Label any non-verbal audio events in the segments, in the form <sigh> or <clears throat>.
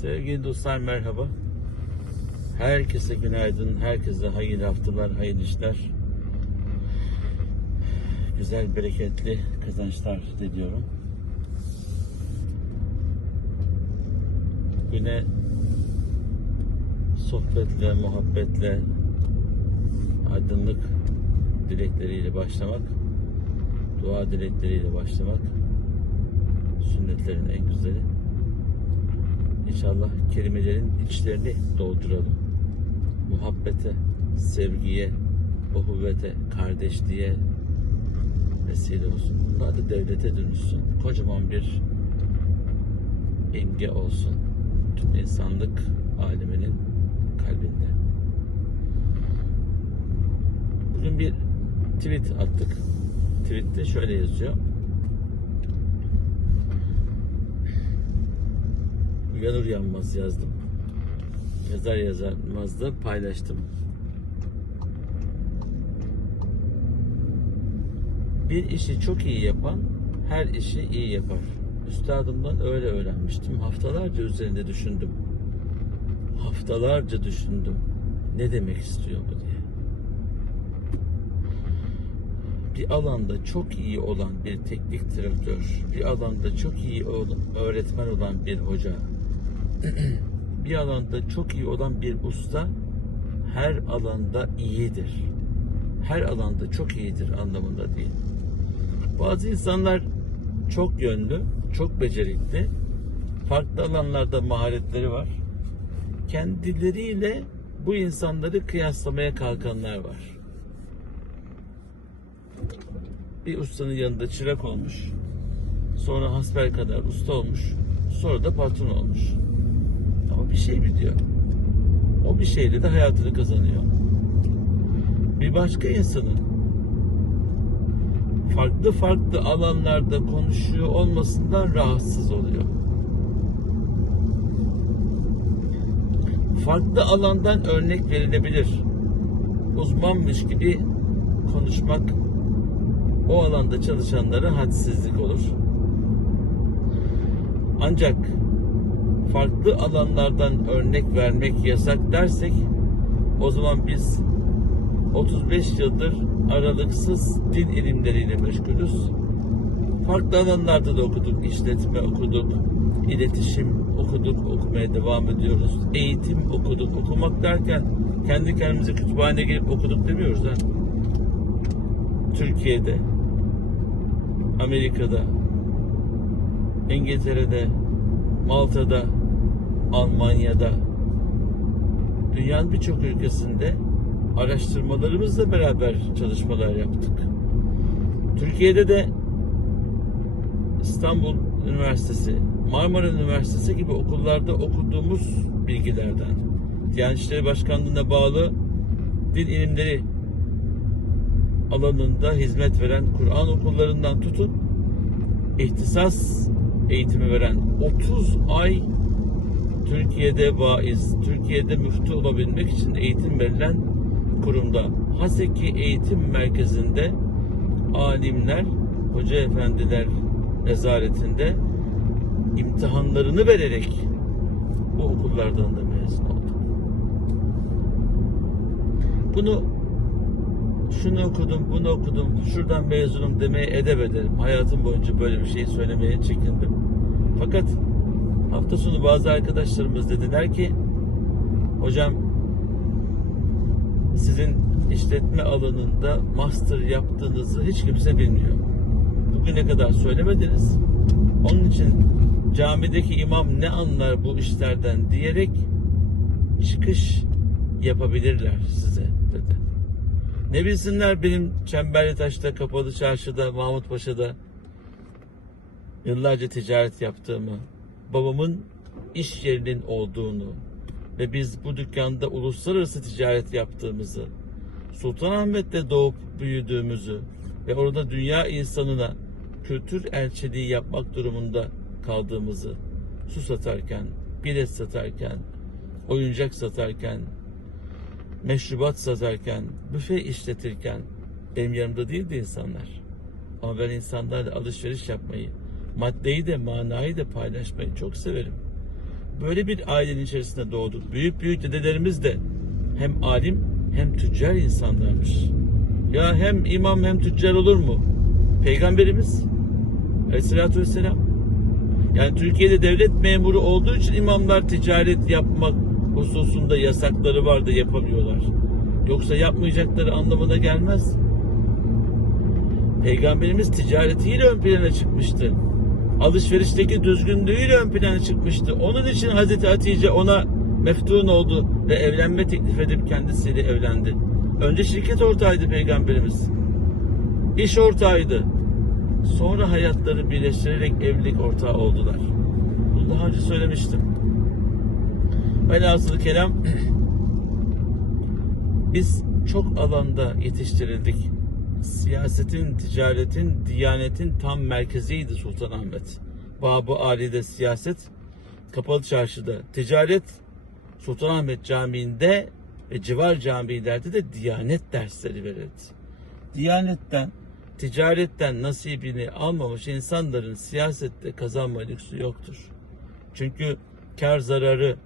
Sevgili dostlar merhaba. Herkese günaydın, herkese hayırlı haftalar, hayırlı işler. Güzel, bereketli kazançlar diliyorum. Güne sohbetle, muhabbetle, aydınlık dilekleriyle başlamak, dua dilekleriyle başlamak sünnetlerin en güzeli. İnşallah kelimelerin içlerini dolduralım. Muhabbete, sevgiye, uhuvvete, kardeşliğe vesile olsun. Bunlar da devlete dönüşsün. Kocaman bir imge olsun. Tüm insanlık aleminin kalbinde. Bugün bir tweet attık. Tweette şöyle yazıyor. Uyanır uyanmaz yazdım. Yazar yazarmaz da paylaştım. Bir işi çok iyi yapan her işi iyi yapar. Üstadımdan öyle öğrenmiştim. Haftalarca üzerinde düşündüm. Haftalarca düşündüm. Ne demek istiyor bu diye. Bir alanda çok iyi olan bir teknik direktör, bir alanda çok iyi öğretmen olan bir hoca, <clears throat> bir alanda çok iyi olan bir usta her alanda iyidir. Her alanda çok iyidir anlamında değil. Bazı insanlar çok yönlü, çok becerikli, farklı alanlarda maharetleri var. Kendileriyle bu insanları kıyaslamaya kalkanlar var. Bir ustanın yanında çırak olmuş, sonra hasbel kadar usta olmuş, sonra da patron olmuş. Bir şey biliyor. O bir şeyle de hayatını kazanıyor. Bir başka insanın farklı farklı alanlarda konuşuyor olmasından rahatsız oluyor. Farklı alandan örnek verilebilir. Uzmanmış gibi konuşmak o alanda çalışanlara hadsizlik olur. Ancak farklı alanlardan örnek vermek yasak dersek o zaman biz 35 yıldır aralıksız din ilimleriyle meşgulüz. Farklı alanlarda da okuduk. İşletme okuduk, iletişim okuduk, okumaya devam ediyoruz. Eğitim okuduk. Okumak derken kendi kendimize kütüphaneye gelip okuduk demiyoruz ha. Türkiye'de, Amerika'da, İngiltere'de, Malta'da, Almanya'da, dünyanın birçok ülkesinde araştırmalarımızla beraber çalışmalar yaptık. Türkiye'de de İstanbul Üniversitesi, Marmara Üniversitesi gibi okullarda okuduğumuz bilgilerden, Diyanet İşleri Başkanlığı'na bağlı din ilimleri alanında hizmet veren Kur'an okullarından tutun, ihtisas eğitimi veren 30 ay Türkiye'de vaiz, Türkiye'de müftü olabilmek için eğitim verilen kurumda Haseki Eğitim Merkezi'nde alimler, hoca efendiler nezaretinde imtihanlarını vererek bu okullardan da mezun olduk. Bunu şunu okudum, bunu okudum, şuradan mezunum demeye edep ederim. Hayatım boyunca böyle bir şey söylemeye çekindim. Fakat hafta sonu bazı arkadaşlarımız dediler ki hocam sizin işletme alanında master yaptığınızı hiç kimse bilmiyor. Bugüne kadar söylemediniz. Onun için camideki imam ne anlar bu işlerden diyerek çıkış yapabilirler size dedi. Ne bilsinler benim Çemberli Taş'ta, Kapalı Çarşı'da, Mahmut Paşa'da yıllarca ticaret yaptığımı, babamın iş yerinin olduğunu ve biz bu dükkanda uluslararası ticaret yaptığımızı, Sultanahmet'te doğup büyüdüğümüzü ve orada dünya insanına kültür elçiliği yapmak durumunda kaldığımızı, su satarken, bilet satarken, oyuncak satarken, meşrubat satarken, büfe işletirken benim yanımda değildi insanlar. Ama ben insanlarla alışveriş yapmayı, maddeyi de manayı da paylaşmayı çok severim. böyle bir ailenin içerisinde doğduk. Büyük büyük dedelerimiz de hem alim hem tüccar insanlarmış. Ya hem imam hem tüccar olur mu? Peygamberimiz Aleyhisselatü Vesselam. Yani Türkiye'de devlet memuru olduğu için imamlar ticaret yapmak hususunda yasakları var da yapamıyorlar. Yoksa yapmayacakları anlamına gelmez. Peygamberimiz ticaretiyle ön plana çıkmıştı. Alışverişteki düzgünlüğüyle ön plana çıkmıştı. Onun için Hazreti Hatice ona meftun oldu ve evlenme teklif edip kendisiyle evlendi. Önce şirket ortağıydı Peygamberimiz. İş ortağıydı. Sonra hayatları birleştirerek evlilik ortağı oldular. Bunu daha önce söylemiştim. Velhasılı kelam <clears throat> biz çok alanda yetiştirildik. Siyasetin, ticaretin, diyanetin tam merkeziydi Sultanahmet. Babı Ali'de siyaset, Kapalı Çarşı'da ticaret, Sultanahmet Camii'nde ve civar camilerde de diyanet dersleri verildi. Diyanetten, ticaretten nasibini almamış insanların siyasette kazanma lüksü yoktur. Çünkü kar zararı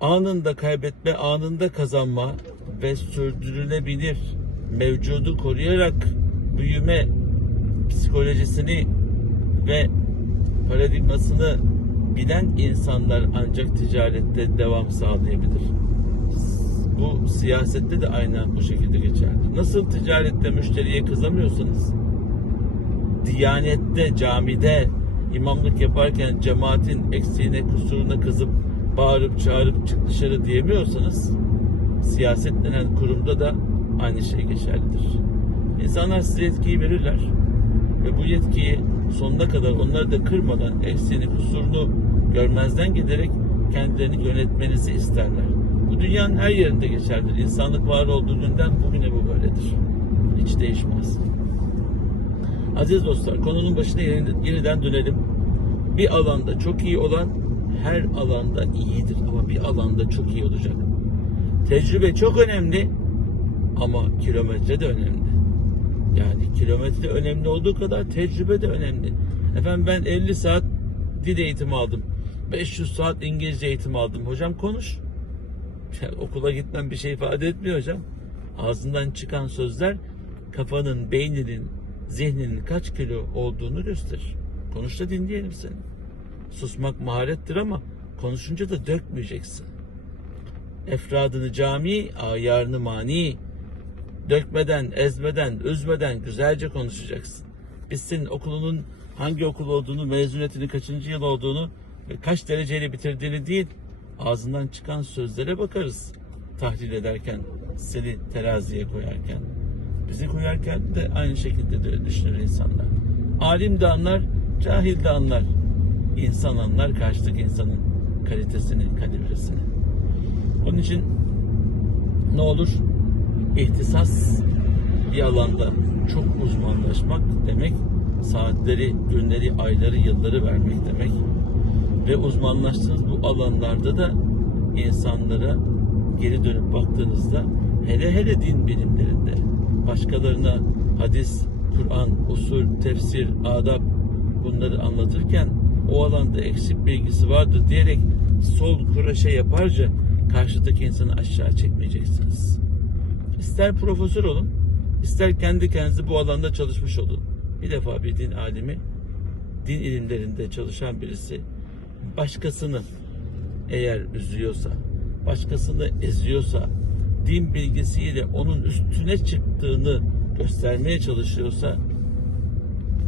anında kaybetme, anında kazanma ve sürdürülebilir mevcudu koruyarak büyüme psikolojisini ve paradigmasını bilen insanlar ancak ticarette devam sağlayabilir. Bu siyasette de aynen bu şekilde geçerli. Nasıl ticarette müşteriye kızamıyorsanız, diyanette, camide imamlık yaparken cemaatin eksiğine, kusuruna kızıp bağırıp çağırıp çık dışarı diyemiyorsanız siyaset denen kurumda da aynı şey geçerlidir. İnsanlar size yetkiyi verirler ve bu yetkiyi sonuna kadar onları da kırmadan eksiğini, kusurunu görmezden gelerek kendilerini yönetmenizi isterler. Bu dünyanın her yerinde geçerlidir. İnsanlık var olduğu günden bugüne bu böyledir. Hiç değişmez. Aziz dostlar konunun başına yeniden dönelim. Bir alanda çok iyi olan her alanda iyidir ama bir alanda çok iyi olacak. Tecrübe çok önemli ama kilometre de önemli. Yani kilometre önemli olduğu kadar tecrübe de önemli. Efendim ben 50 saat dil eğitimi aldım. 500 saat İngilizce eğitimi aldım. Hocam konuş. Ya, okula gitmem bir şey ifade etmiyor hocam. Ağzından çıkan sözler kafanın, beyninin, zihninin kaç kilo olduğunu gösterir. Konuş da dinleyelim seni. Susmak maharettir ama konuşunca da dökmeyeceksin. Efradını cami, ayarını mani. Dökmeden, ezmeden, üzmeden güzelce konuşacaksın. Biz senin okulunun hangi okul olduğunu, mezuniyetinin kaçıncı yıl olduğunu ve kaç dereceyle bitirdiğini değil, ağzından çıkan sözlere bakarız. Tahlil ederken, seni teraziye koyarken. Bizi koyarken de aynı şekilde de düşünür insanlar. Alim de anlar, cahil de anlar. İnsan anlar karşıdaki insanın kalitesini, kalibresini. Onun için ne olur? İhtisas bir alanda çok uzmanlaşmak demek saatleri, günleri, ayları, yılları vermek demek. Ve uzmanlaştığınız bu alanlarda da insanlara geri dönüp baktığınızda hele hele din bilimlerinde başkalarına hadis, Kur'an, usul, tefsir, adab bunları anlatırken o alanda eksik bilgisi vardır diyerek sol kuraşe yaparca karşıdaki insanı aşağı çekmeyeceksiniz. İster profesör olun, ister kendi kendinize bu alanda çalışmış olun. Bir defa bir din alimi, din ilimlerinde çalışan birisi başkasını eğer üzüyorsa, başkasını eziyorsa, din bilgisiyle onun üstüne çıktığını göstermeye çalışıyorsa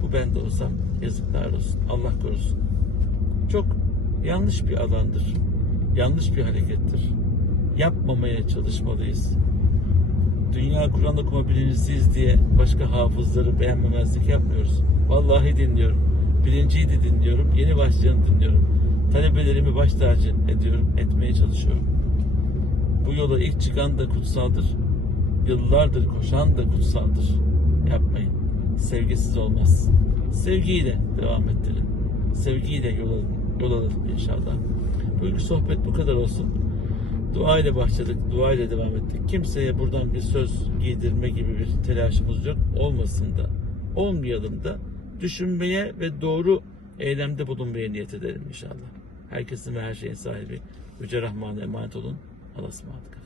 bu ben de olsam yazıklar olsun. Allah korusun. Çok yanlış bir alandır. Yanlış bir harekettir. Yapmamaya çalışmalıyız. Dünya Kur'an okuma birincisiyiz diye başka hafızları beğenmemezlik yapmıyoruz. Vallahi dinliyorum. Birinciyi de dinliyorum. Yeni başlayanı dinliyorum. Talebelerimi baş tacı ediyorum. Etmeye çalışıyorum. Bu yola ilk çıkan da kutsaldır. Yıllardır koşan da kutsaldır. Yapmayın. Sevgisiz olmaz. Sevgiyle devam ettirin. Sevgiyle yol alın, yol alın inşallah. Bugünkü sohbet bu kadar olsun. Dua ile başladık, dua ile devam ettik. Kimseye buradan bir söz giydirme gibi bir telaşımız yok. Olmasın da, olmayalım da düşünmeye ve doğru eylemde bulunmaya niyet edelim inşallah. Herkesin ve her şeyin sahibi Yüce Rahman'a emanet olun. Allah'a ısmarladık.